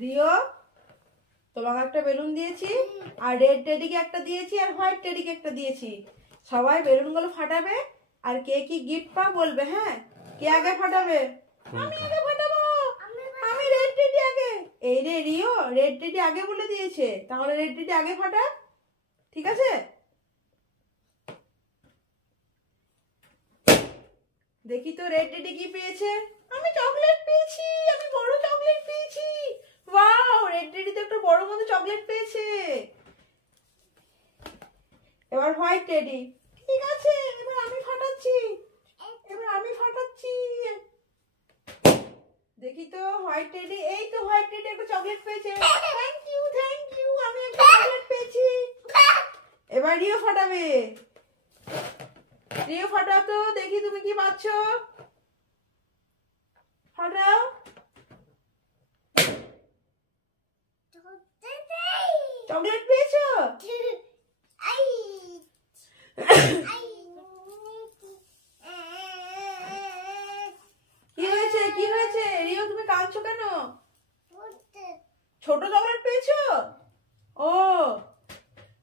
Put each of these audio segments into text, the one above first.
Rio, তোমাকে একটা balloon দিয়েছি, আর রেড টেডিকে একটা দিয়েছি, আর হোয়াইট টেডিকে একটা দিয়েছি। সবাই বেলুনগুলো ফাটাবে, আর কে কি গিফট পা বলবে। হ্যাঁ, কে আগে ফাটাবে? আমি আগে ফাটাবো। আমি রেড টেডি আগে। এই রে রিও, রেড টেডি আগে বলে দিয়েছে, তাহলে রেড টেডি আগে ফাটা। ঠিক আছে? দেখি তো রেড টেডি কি পেয়েছে। আমি চকলেট পেয়েছি, আমি বড় চকলেট পেয়েছি। ওয়াও, রেড টেডি তো একটা বড় মতো চকলেট পেয়েছে। এবার হোয়াইট টেডি। ঠিক আছে, এবার আমি ফাটাচ্ছি। দেখি তো হোয়াইট টেডি। এই তো হোয়াইট টেডি একটা চকলেট পেয়েছে। থ্যাংক ইউ, আমি একটা চকলেট পেয়েছি। এবার রিও ফাটাবে। রিও ফাটাও তো, দেখি তুমি কি পাচ্ছ। ফাটাও। চকলেট পেয়েছো? কি হয়েছে রিও, তুমি কাঁদছো কেন? ছোট চকলেট পেয়েছো? ও,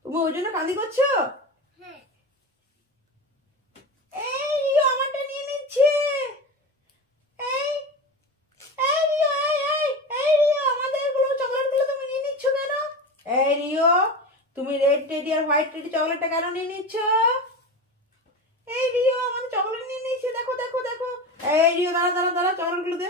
তুমি ওই জন্য কান্দি করছো? এই রিও, আমারটা নিয়ে নিচ্ছে। এই এই রিও, এই রিও, আমাদের গুলো চকলেটগুলো তুমি নিয়ে নিচ্ছ কেন? এই রিও, তুমি রেড টেডি আর হোয়াইট টেডি চকলেটটা কেন নিয়ে নিচ্ছ? এই রিও, আমাদের চকলেট নিয়ে নিচ্ছে। দেখো। এই রিও, দাঁড়া, চকলেটগুলো দে।